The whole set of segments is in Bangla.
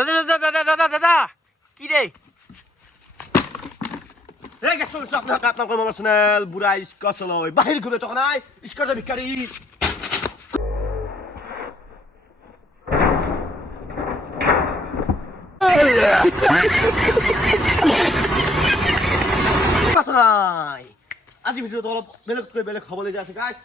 দাদা দাদা দাদা দাদা দাদা কি রে? বুড়া স্কচ লয় বাহির ঘুরে তখন আই স্কচের ভিক্ষারি কথা নাই। আজি ভিডিঅ'টো অলপ বেলেগতকৈ বেলেগ হ'বলৈ যায় আছে গাইছ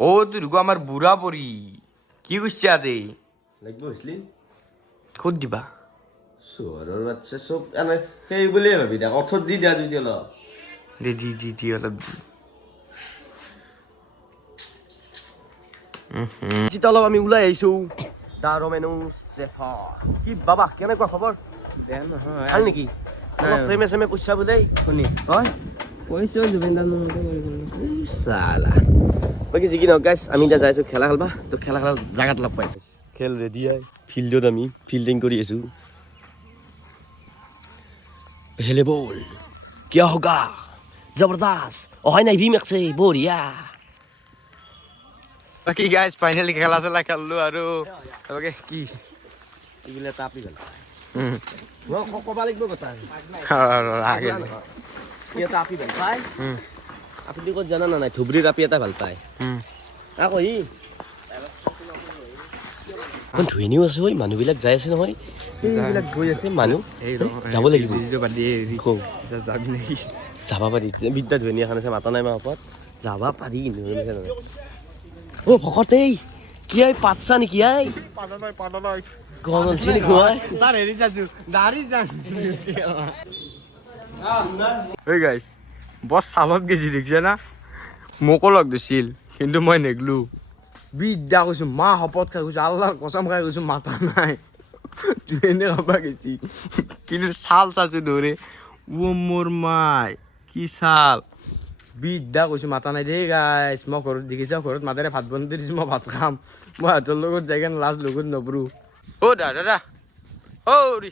ও তুই গো আমার বুড়া পরি। কি করছে আজে? লাগিব হৈছিলি ক'ত দিবা? চহৰৰ বাচ্চা চব এনে সেই বুলিয়ে ভাবি দে অৰ্থত দি দিয়া যদি অলপ। দে দি দি দি অলপ দি। অলপ আমি ওলাই আহিছো দা ৰমেনো চেফাৰ। কি বাবা কেনেকুৱা খবৰ? ভালো নেকি? প্ৰেমে চেমে কৈছা বোলে? শুনি। হয় কৈছোঁ জুবিন দাৰ চালা। বাকি যি কি নহওক গাইছ আমি এতিয়া যাইছোঁ খেলা খেলবা। তো খেলা খেলা জেগাত লগ পাইছোঁ খেল ৰেডি আই। ফিল্ডত আমি ফিল্ডিং কৰি আছোঁ। পেহলে বল কিয় হোগা? জবৰদস্ত। অহাই নাই ভীম আছে বঢ়িয়া। বাকী গাইছ ফাইনেলি খেলা চেলা খেলিলোঁ আৰু। বাকী কি? এইগিলা তাপি গ'ল। ক'ব লাগিব কথা। ক'ত জানা না নাই? ধুবুৰীৰ আপি এটা ভালো পায়। আকৌ ই এখন ধুনীও আছে ঐ মানুহবিলাক যাই আছে নহয়। এইবিলাক গৈ আছে মানুহ যাব লাগিব। যাবি পাৰি বিদ্যা ধুনীয়া এখন আছে মাতা নাই মা ওপৰত। যাবা পাৰি কিন্তু। অ' ভকতেই কি আই পাতছা নেকি আই? গৰম হৈছে নেকি আই তাৰ বছ চালত গেছি দেখিছে না? মোকো লগ দিছিল কিন্তু মই নেগলো। বিদ্যা কৈছো মা শপত খাই কৈছো আল্লাহৰ কচম খাই কৈছো মাথা নাই। তুই খাবা গেছি কিন্তু ছাল চাইছো ধৰে ও মোৰ মাই কি ছাল বিদ্যা কৈছো মাতা নাই দেই গাইছ মই ঘৰত দেখিছা ঘৰত মাতেৰে ভাত বনাই দিছো মই ভাত খাম। মই সিহঁতৰ লগত যাই কেনে লাজ লগত নপৰো। অ' দাদা দাদা অ' ৰি।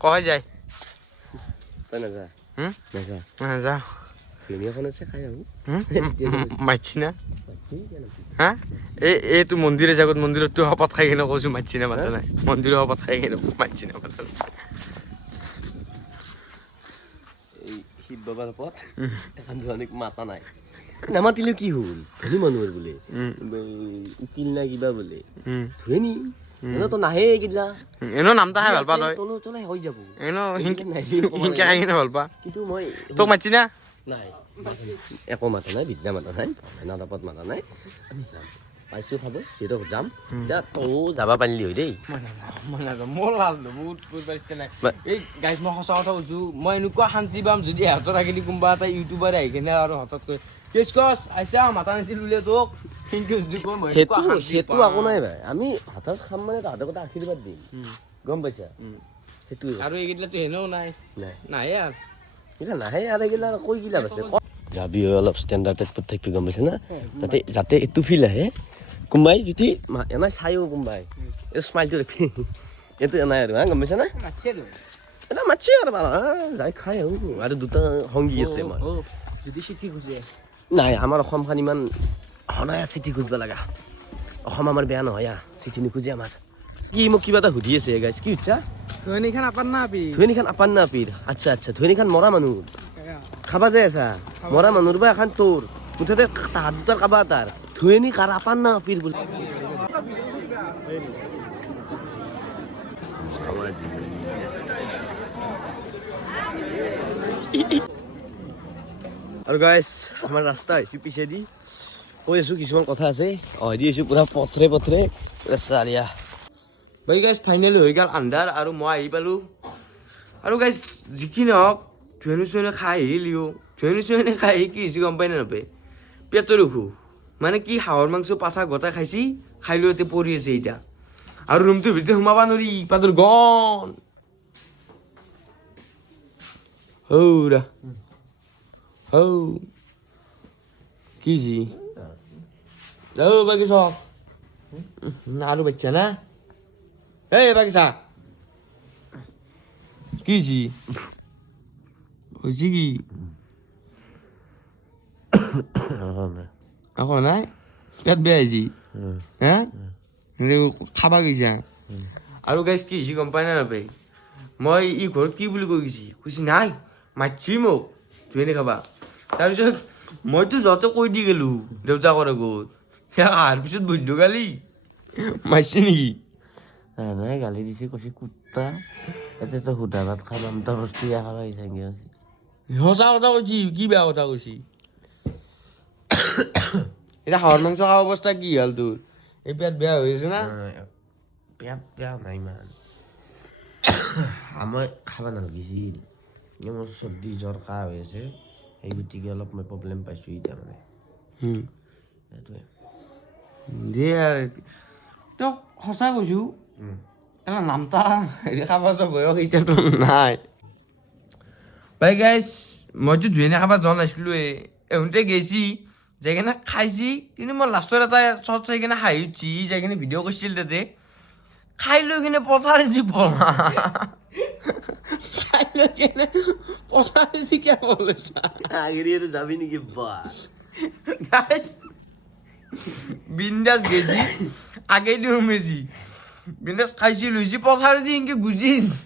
কয় যায়। তই নাযা হুম? নাযা নাযাওঁ ধুনীয়া এখন আছে খাই আহোঁ। মাতছি না? হা? এই এইটো মন্দিৰে জাগত মন্দিৰততো শপত খাই কিনে কৈছো মাতছি না মাতা নাই। মন্দিৰৰ শপত খাই কিনে মাতছি না মাতা নাই। এই শিৱ বাবাৰ ওপৰত এখন ধুৱানীক মাতা নাই। নামাতিলেও কি হ'ল? ধনী মানুহৰ বোলে। উকিল না কিবা বোলে। উম, ধুনী এনেতো নাহে এইগিলা উম। এনেও নামটা খাই ভালো পা তই। তলে তলে হৈ যাব। এনেও হিংকে খাই কিনে ভালো পা কিন্তু মই তোক মাতছি না? নাই। একো মাতা নাই বিদ্যা মাতা নাই ভেনা তাপত মাতা নাই। আমি যাম। পাইছোঁ খাব সিহঁতক যাম। এতিয়া তয়ো যাব পাৰিলি হয় দেই। মই নাযাওঁ মোৰ লাজ বহুত পাৰিছে নাই। এই গাইজ মই সঁচা কথা কৈছোঁ মই এনেকুৱা শান্তি পাম যদি সিহঁতৰ থাকিলে কোনোবা এটা ইউটিউবাৰে আহি কিনে আৰু হঠাৎ কৈ কেচ কচ আহিছা মাতা নাছিল বোলে তোক। সেইটো সেইটো একো নাই ভাই। আমি হাতত খাম মানে তাহাঁতক এটা আশীৰ্বাদ দিম। গম পাইছা? সেইটোৱে আৰু এইকেইটাতো এনেও নাই। নাহে আৰু। এইগিলা নাহে আৰু এইগিলা কৈ গিলা আছে? যাবি অলপ ষ্টেণ্ডাৰ্ড টাইপত থাকিবি গম পাইছা না? যাতে যাতে এইটো ফিল আহে। কোনোবাই যদি এনাই চায়ো কোনোবাই এই স্মাইলটো দেখি। এইটো এনাই আৰু হা গম পাইছা না? এটা মাতছি আৰু হা, যাই খাই আহোঁ। আৰু দুটা সংগী আছে আমাৰ। যদি চিঠি খুজে। নাই আমাৰ অসমখন ইমান সদায় চিঠি খুজিব লগা। অসম আমাৰ বেয়া নহয় চিঠি নোখোজে আমাৰ। কি মোক কিবা এটা সুধি আছে গাইছ কি সুধিছা? ধনীখান আপাৰ না আপি ধুনীখান আপান না পীৰ। আচ্ছা আচ্ছা ধুনীখান মৰা মানুহ। খাবা যাই আছা। মৰা মানুহৰ বা এখন তোৰ। মুঠতে তাহাত দুটাৰ কাবা এটাৰ ধুৱেনি কাৰ আপান না পীৰ বুলি। আৰু গাইছ আমাৰ ৰাস্তা হৈছে পিছেদি। কৈ আছোঁ কিছুমান কথা আছে। অ দি আছোঁ পূৰা পথৰে পথৰে। চাৰিয়া বাকী গাইজ ফাইনেলি হৈ গ'ল আন্ধাৰ আৰু মই আহি পালোঁ। আৰু গাইজ যি কি নহওক ধুৱেনি চুৱেনি খাই আহিলিও। ধুৱেনি চুৱেনি খাই আহি কি হৈছে গম পাই নাপায়? পেটৰ অসুখ। মানে কি হাঁহৰ মাংস পাঠা গোটাই খাইছি খাই লৈ এতিয়া পৰি আছে এতিয়া আৰু ৰুমটোৰ ভিতৰত সোমাব নোৱাৰি পাতৰ গন। হৌৰা। হৌ। কি জি ঔ বাকী চক আৰু বাচ্চা না এই বাগিচা কি জি হয়েছে কি আকৌ নাই পেট বেয়া হৈছে হে খাবা গৈছা আৰু গাইজ কি হৈছে গম পাই না নাপাই মই ই ঘৰত কি বুলি কৈ গৈছি কৈছি নাই মাতছি মোক ধুই খাবা তাৰপিছত মইতো য'তে কৈ দি গেলো দেউতাকৰ আগত সেয়া অহাৰ পিছত বৈধ্য গালি। মাৰছি নেকি? নাই গালি দিছে কৈছে কুত্তা এতিয়া তই সুধা ভাত খাই আমটা বস্তু ইয়া খাবা আহিছা সঁচা কথা কৈছি কি বেয়া কথা কৈছি? এতিয়া হাঁহৰ মাংস খোৱা অৱস্থা কি হ'ল তোৰ? এই পেট বেয়া হৈ আছে না? বেয়া বেয়া নাই ইমান। মই খাব নালাগিছিল। মোৰ চৰ্দি জ্বৰ কাহ হৈ আছে। সেই গতিকে অলপ মই প্ৰব্লেম পাইছোঁ এতিয়া মানে। সেইটোৱে। দে আৰু তই সঁচা কৈছো এটা নামতা হেৰি খাব বয়স এতিয়াতো নাই। বাই গাইজ মইতো ধুনীয়া খাব যোৱা নাছিলোঁ এহঁতে গেছি যাই কিনে খাইছি কিন্তু মই লাষ্টত এটা চট চাই কিনে হাঁহি উঠছি যাই কিনে ভিডিঅ' কৰিছিল তাতে। খাই লৈ কিনে পথাৰ যি পলা খাই লৈ কিনে পথাৰ যি কিয় পলাইছা আগেৰি আৰু যাবি নেকি বা গাইজ বিন্দাস গেছি আগে দিও মেজি। বিন্দাস খাইছি লৈছি পথাৰেদি এনেকে গুজি। আহিছি